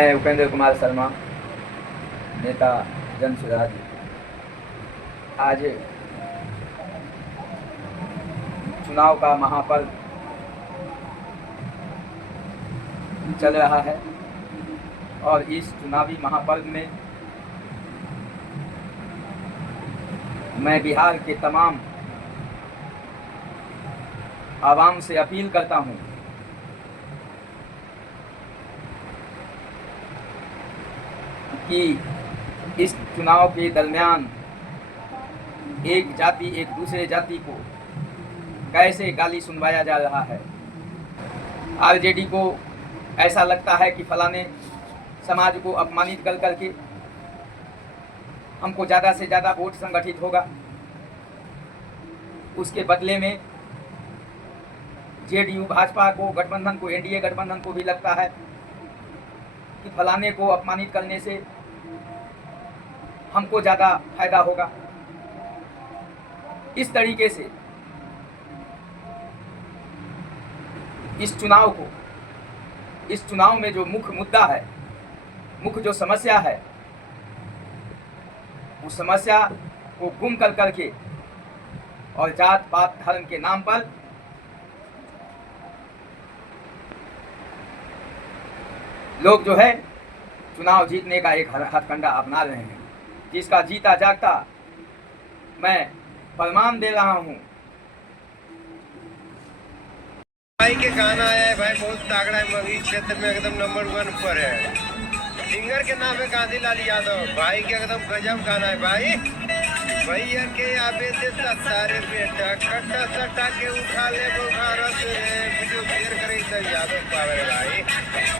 मैं उपेंद्र कुमार शर्मा, नेता जन सुराज। आज चुनाव का महापर्व चल रहा है और इस चुनावी महापर्व में मैं बिहार के तमाम आवाम से अपील करता हूं कि इस चुनाव के दरमियान एक जाति एक दूसरे जाति को कैसे गाली सुनवाया जा रहा है। आरजेडी को ऐसा लगता है कि फलाने समाज को अपमानित कर करके हमको ज़्यादा से ज़्यादा वोट संगठित होगा। उसके बदले में जेडीयू भाजपा को, गठबंधन को, एनडीए गठबंधन को भी लगता है कि फलाने को अपमानित करने से हमको ज़्यादा फायदा होगा। इस तरीके से इस चुनाव में जो मुख्य मुद्दा है, मुख्य जो समस्या है, उस समस्या को गुम कर करके और जात पात धर्म के नाम पर लोग जो है चुनाव जीतने का एक हथकंडा अपना रहे हैं, जिसका जीता जागता मैं फरमान दे रहा हूं। भाई के गाना है भाई, बहुत तगड़ा है, मगही क्षेत्र में एकदम नंबर 1 पर है। सिंगर के नाम है गांधी लाल यादव भाई के, एकदम गजब गाना है भाई। भैया के आबे से सारे बेटा कट्टा सट्टा के उठा ले बुखार से वीडियो शेयर करें सब यादव पावर भाई।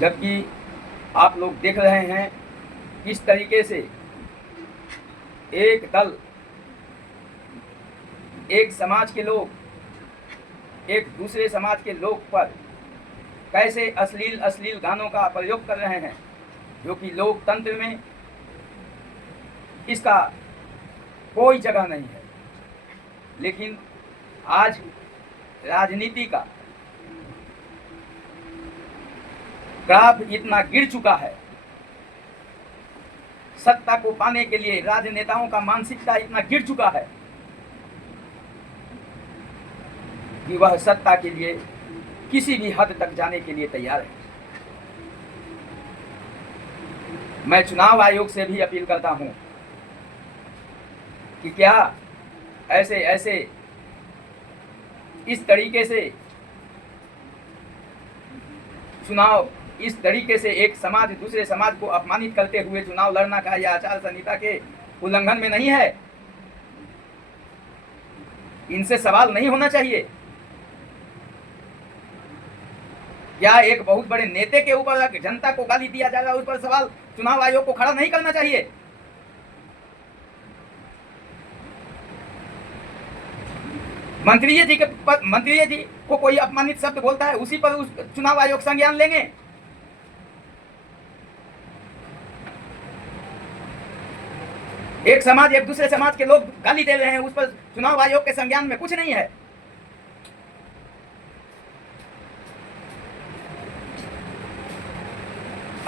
जबकि आप लोग देख रहे हैं किस तरीके से एक दल, एक समाज के लोग एक दूसरे समाज के लोग पर कैसे अश्लील गानों का प्रयोग कर रहे हैं, जो कि लोकतंत्र में इसका कोई जगह नहीं है। लेकिन आज राजनीति का ग्राफ इतना गिर चुका है, सत्ता को पाने के लिए राजनेताओं का मानसिकता इतना गिर चुका है कि वह सत्ता के लिए किसी भी हद तक जाने के लिए तैयार है। मैं चुनाव आयोग से भी अपील करता हूं कि क्या ऐसे इस तरीके से चुनाव, इस तरीके से एक समाज दूसरे समाज को अपमानित करते हुए चुनाव लड़ना का यह आचार संहिता के उल्लंघन में नहीं है? इनसे सवाल नहीं होना चाहिए। क्या एक बहुत बड़े नेता के ऊपर जनता को गाली दिया जा रहा है, उस पर सवाल चुनाव आयोग को खड़ा नहीं करना चाहिए? मंत्री जी को कोई अपमानित शब्द बोलता है, उसी पर उस चुनाव आयोग संज्ञान लेंगे? एक समाज एक दूसरे समाज के लोग गाली दे रहे हैं, उस पर चुनाव आयोग के संज्ञान में कुछ नहीं है।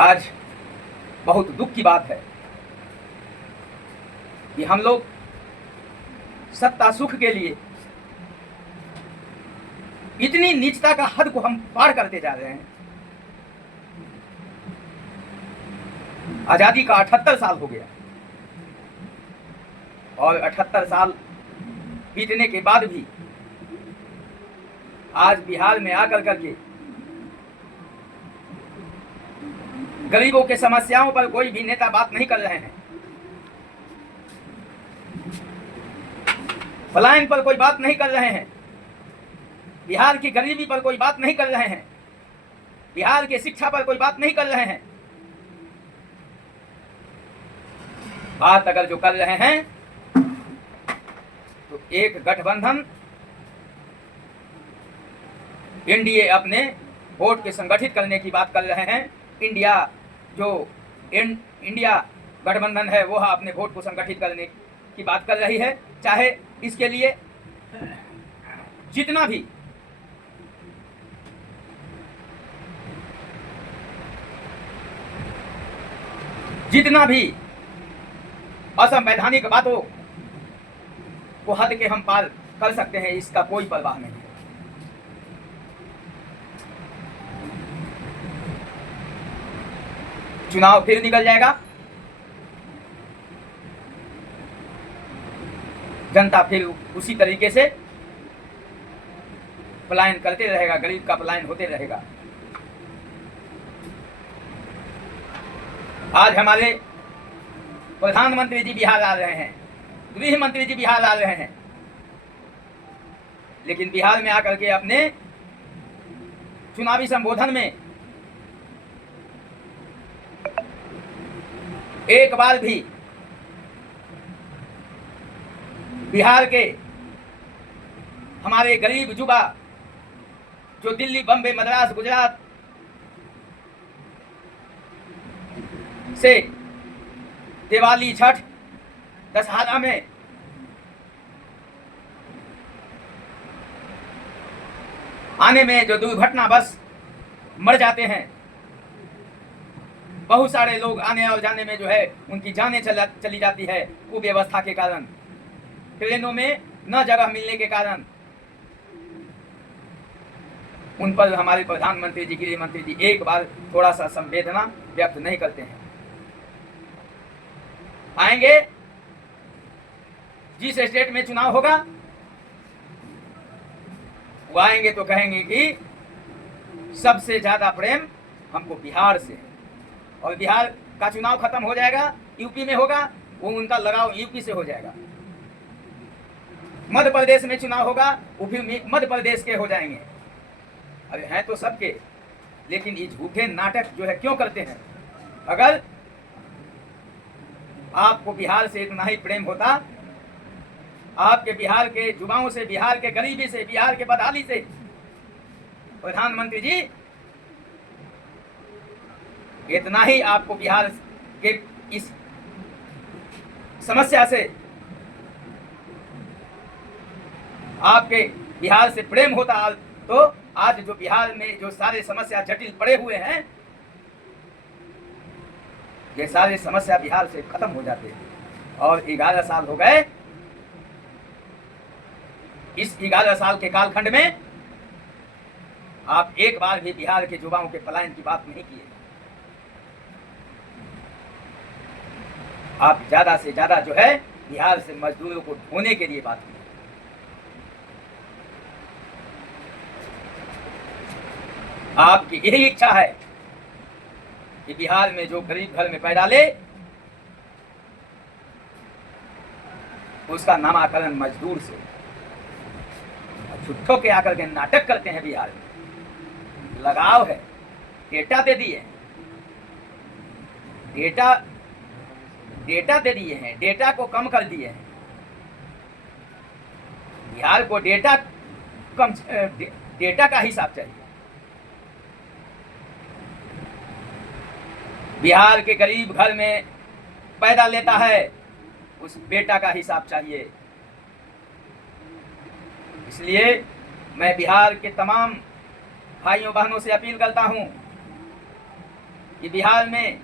आज बहुत दुख की बात है कि हम लोग सत्ता सुख के लिए इतनी नीचता का हद को हम पार करते जा रहे हैं। आजादी का 78 साल हो गया और 78 साल बीतने के बाद भी आज बिहार में आकर करके गरीबों के समस्याओं पर कोई भी नेता बात नहीं कर रहे हैं। पलायन पर कोई बात नहीं कर रहे हैं। बिहार की गरीबी पर कोई बात नहीं कर रहे हैं। बिहार की शिक्षा पर कोई बात नहीं कर रहे हैं। बात अगर जो कर रहे हैं तो एक गठबंधन एनडीए अपने वोट के संगठित करने की बात कर रहे हैं। इंडिया गठबंधन है वो अपने वोट को संगठित करने की बात कर रही है। चाहे इसके लिए जितना भी असंवैधानिक बातों को हद के हम पार कर सकते हैं, इसका कोई परवाह नहीं है। चुनाव फिर निकल जाएगा, जनता फिर उसी तरीके से पलायन करते रहेगा, गरीब का पलायन होते रहेगा। आज हमारे प्रधानमंत्री जी बिहार आ रहे हैं, गृह मंत्री जी बिहार आ रहे हैं, लेकिन बिहार में आकर के अपने चुनावी संबोधन में एक बार भी बिहार के हमारे गरीब युवा जो दिल्ली, बम्बई, मद्रास, गुजरात से दिवाली, छठ, दशहरा में आने में जो दुर्घटना बस मर जाते हैं, बहुत सारे लोग आने और जाने में जो है उनकी जानें चली जाती है कुव्यवस्था के कारण, ट्रेनों में न जगह मिलने के कारण। उन पर हमारे प्रधानमंत्री जी, गृह मंत्री जी एक बार थोड़ा सा संवेदना व्यक्त नहीं करते हैं। आएंगे, जिस स्टेट में चुनाव होगा वो आएंगे तो कहेंगे कि सबसे ज्यादा प्रेम हमको बिहार से है, और बिहार का चुनाव खत्म हो जाएगा, यूपी में होगा, वो उनका लगाव यूपी से हो जाएगा। मध्य प्रदेश में चुनाव होगा, वो फिर मध्य प्रदेश के हो जाएंगे। अरे हैं तो सबके, लेकिन ये झूठे नाटक जो है क्यों करते हैं? अगर आपको बिहार से इतना ही प्रेम होता, आपके बिहार के युवाओं से, बिहार के गरीबी से, बिहार के बदहाली से, प्रधानमंत्री जी इतना ही आपको बिहार के इस समस्या से, आपके बिहार से प्रेम होता तो आज जो बिहार में जो सारे समस्या जटिल पड़े हुए हैं, ये सारे समस्या बिहार से खत्म हो जाते हैं। और 11 साल हो गए, इस 11 साल के कालखंड में आप एक बार भी बिहार के युवाओं के पलायन की बात नहीं किए। आप ज्यादा से ज्यादा जो है बिहार से मजदूरों को ढोने के लिए बात की। आपकी यही इच्छा है कि बिहार में जो गरीब घर में पैदा ले उसका नामाकरण मजदूर से। झूठों के आकर के नाटक करते हैं बिहार में। लगाव है, डेटा दे दिए, डेटा दे दिए हैं, डेटा को कम कर दिए हैं। बिहार को डेटा का हिसाब चाहिए। बिहार के गरीब घर में पैदा लेता है, उस बेटा का हिसाब चाहिए। इसलिए मैं बिहार के तमाम भाइयों बहनों से अपील करता हूं कि बिहार में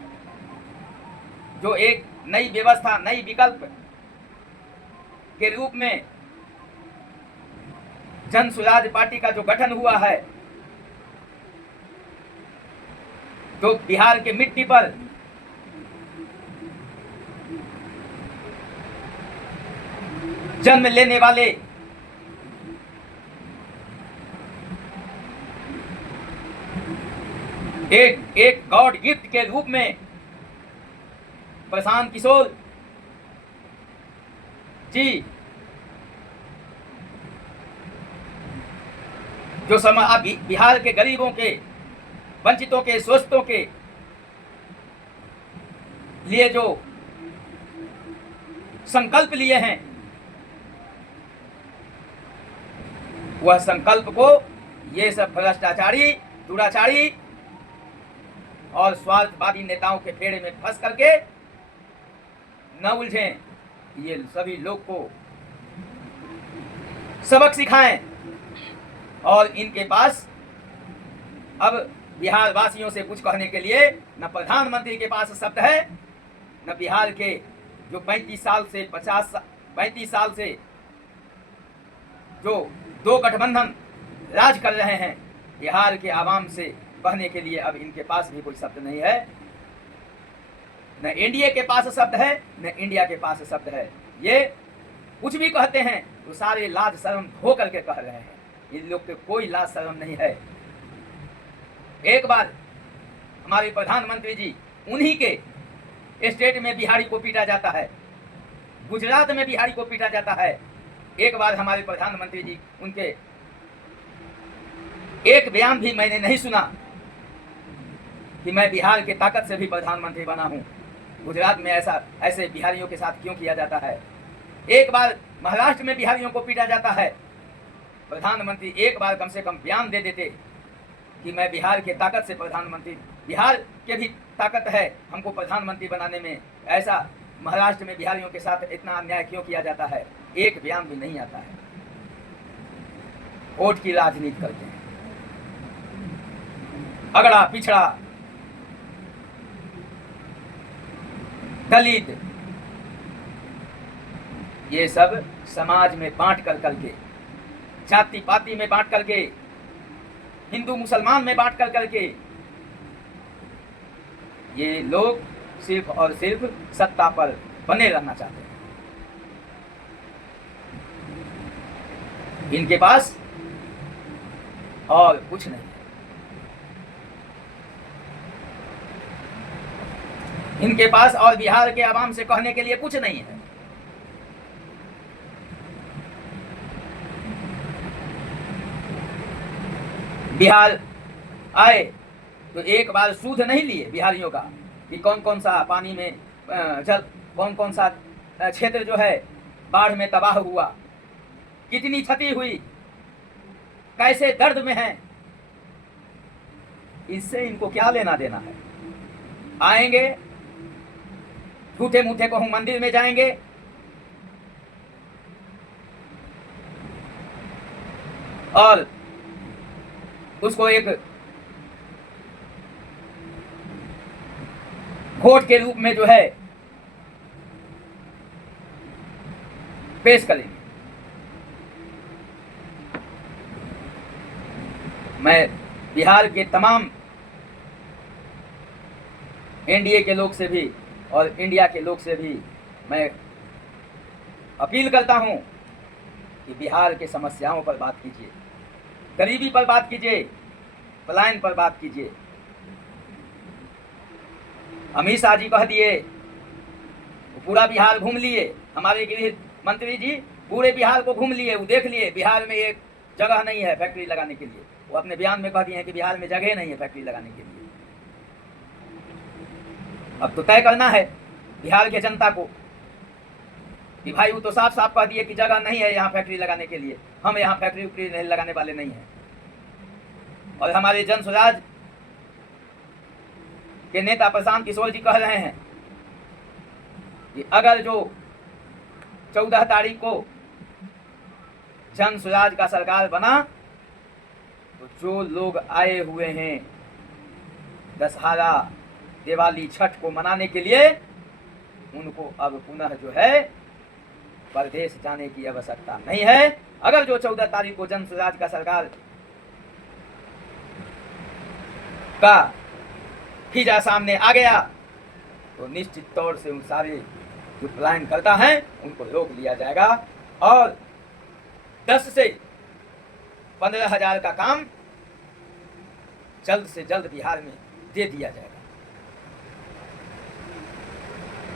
जो एक नई व्यवस्था, नई विकल्प के रूप में जन स्वराज पार्टी का जो गठन हुआ है, जो बिहार के मिट्टी पर जन्म लेने वाले एक गॉड गिफ्ट के रूप में प्रशांत किशोर जी जो बिहार के गरीबों के, वंचितों के, शोषितों के लिए जो संकल्प लिए हैं, वह संकल्प को ये सब भ्रष्टाचारी, दुराचारी और स्वार्थवादी नेताओं के फेरे में फंस करके न उलझें। ये सभी लोग को सबक सिखाएं और इनके पास अब बिहार वासियों से कुछ कहने के लिए न प्रधानमंत्री के पास शब्द है, न बिहार के जो 35 साल से जो दो गठबंधन राज कर रहे हैं, बिहार के आवाम से कहने के लिए अब इनके पास भी कोई शब्द नहीं है। न एनडीए के पास शब्द है, न इंडिया के पास शब्द है। ये कुछ भी कहते हैं तो सारे लाज शर्म धो करके कह रहे हैं। इन लोग के कोई लाज शर्म नहीं है। एक बार हमारे प्रधानमंत्री जी, उन्हीं के स्टेट में बिहारी को पीटा जाता है, गुजरात में बिहारी को पीटा जाता है। एक बार हमारे प्रधानमंत्री जी, उनके एक बयान भी मैंने नहीं सुना कि मैं बिहार के ताकत से भी प्रधानमंत्री बना हूं। गुजरात में ऐसे बिहारियों के साथ क्यों किया जाता है? एक बार महाराष्ट्र में बिहारियों को पीटा जाता है, प्रधानमंत्री एक बार कम से कम बयान दे देते कि मैं बिहार के ताकत से प्रधानमंत्री, बिहार के भी ताकत है हमको प्रधानमंत्री बनाने में, ऐसा महाराष्ट्र में बिहारियों के साथ इतना अन्याय क्यों किया जाता है? एक बयान भी नहीं आता है। वोट की राजनीति करते हैं। अगड़ा पिछड़ा, दलित, ये सब समाज में बांट कर करके, जाति पाति में बांट करके, हिंदू मुसलमान में बांट कर करके ये लोग सिर्फ और सिर्फ सत्ता पर बने रहना चाहते हैं। इनके पास और कुछ नहीं है। इनके पास और बिहार के आवाम से कहने के लिए कुछ नहीं है। बिहार आए तो एक बार सूद नहीं लिए बिहारियों का कि कौन कौन सा पानी में जल, कौन कौन सा क्षेत्र जो है बाढ़ में तबाह हुआ, कितनी क्षति हुई, कैसे दर्द में है। इससे इनको क्या लेना देना है? आएंगे, झूठे मूठे को हम मंदिर में जाएंगे, और उसको एक वोट के रूप में जो है पेश करेंगे। मैं बिहार के तमाम एनडीए के लोग से भी और इंडिया के लोग से भी मैं अपील करता हूं कि बिहार के समस्याओं पर बात कीजिए, गरीबी पर बात कीजिए, पलायन पर बात कीजिए। अमित शाह जी कह दिए, पूरा बिहार घूम लिए, हमारे गृह मंत्री जी पूरे बिहार को घूम लिए, वो देख लिए बिहार में एक जगह नहीं है फैक्ट्री लगाने के लिए। वो अपने बयान में कह दिए हैं कि बिहार में जगह नहीं है फैक्ट्री लगाने के लिए। अब तो तय करना है बिहार के जनता को कि भाई वो तो साफ साफ कह दिए कि जगह नहीं है यहाँ फैक्ट्री लगाने के लिए, हम यहाँ फैक्ट्री उक्ट्री नहीं लगाने वाले नहीं हैं। और हमारे जन स्वराज के नेता प्रशांत किशोर जी कह रहे हैं कि अगर जो 14 तारीख को जन स्वराज का सरकार बना तो जो लोग आए हुए हैं दशहरा, दिवाली, छठ को मनाने के लिए, उनको अब पुनः जो है प्रदेश जाने की आवश्यकता नहीं है। अगर जो 14 तारीख को जन स्वराज का सरकार का फिजा सामने आ गया तो निश्चित तौर से उन सारे जो प्लान करता है उनको रोक लिया जाएगा और 10 से 15 हजार का काम जल्द से जल्द बिहार में दे दिया जाएगा।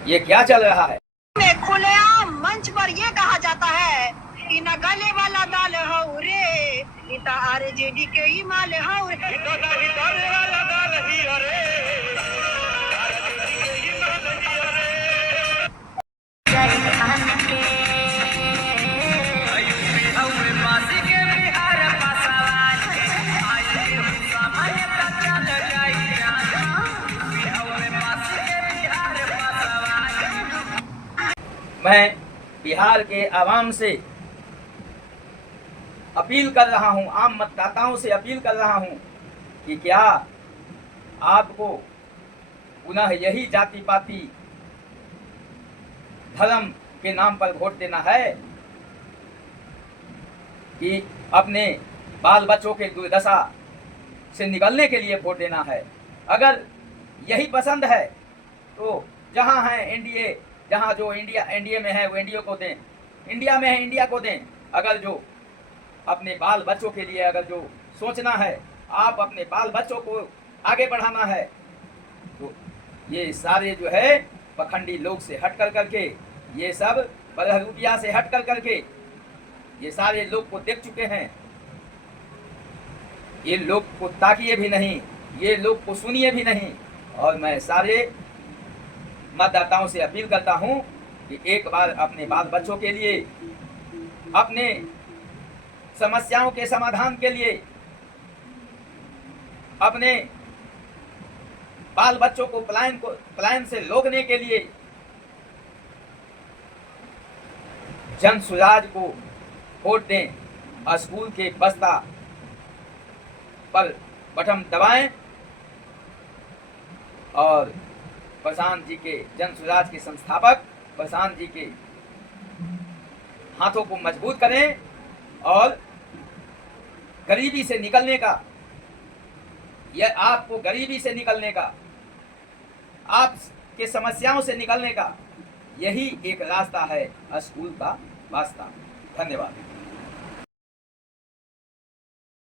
ये क्या चल रहा है? में खुलेआम मंच पर ये कहा जाता है कि न गले वाला दाल हौ रे, इता आरजेडी के ही माल हौ रे, इता नहीं गले वाला दाल ही रे, आरजेडी के ही माल ही रे। जयखान के आयुषी हवे मासी के बिहार पासवान के, आयुषी सामान्य प्रजा लगाई जान, हवे मासी के बिहार पासवान। मैं बिहार के आवाम से अपील कर रहा हूं, आम मतदाताओं से अपील कर रहा हूं कि क्या आपको पुनः यही जाति पाति धर्म के नाम पर वोट देना है कि अपने बाल बच्चों के दुर्दशा से निकलने के लिए वोट देना है? अगर यही पसंद है तो जहां है एनडीए, जहां जो एनडीए में है वो एनडीए को दें, इंडिया में है इंडिया को दें। अगर जो अपने बाल बच्चों के लिए अगर जो सोचना है, आप अपने बाल बच्चों को आगे बढ़ाना है, तो ये सारे जो है पखंडी लोग से हट कर करके, ये सब बलहरूपिया से हट कर करके ये सारे लोग को देख चुके हैं। ये लोग को ताकिए भी नहीं, ये लोग को सुनिए भी नहीं। और मैं सारे मतदाताओं से अपील करता हूं कि एक बार अपने बाल बच्चों के लिए, अपने समस्याओं के समाधान के लिए, अपने बाल बच्चों को पलायन से रोकने के लिए जन सुराज को वोट दें। स्कूल के बस्ता पर बटन दबाएं और प्रशांत जी के, जन सुराज के संस्थापक प्रशांत जी के हाथों को मजबूत करें और गरीबी से निकलने का, यह आपको गरीबी से निकलने का, आपके समस्याओं से निकलने का यही एक रास्ता है, स्कूल का रास्ता। धन्यवाद।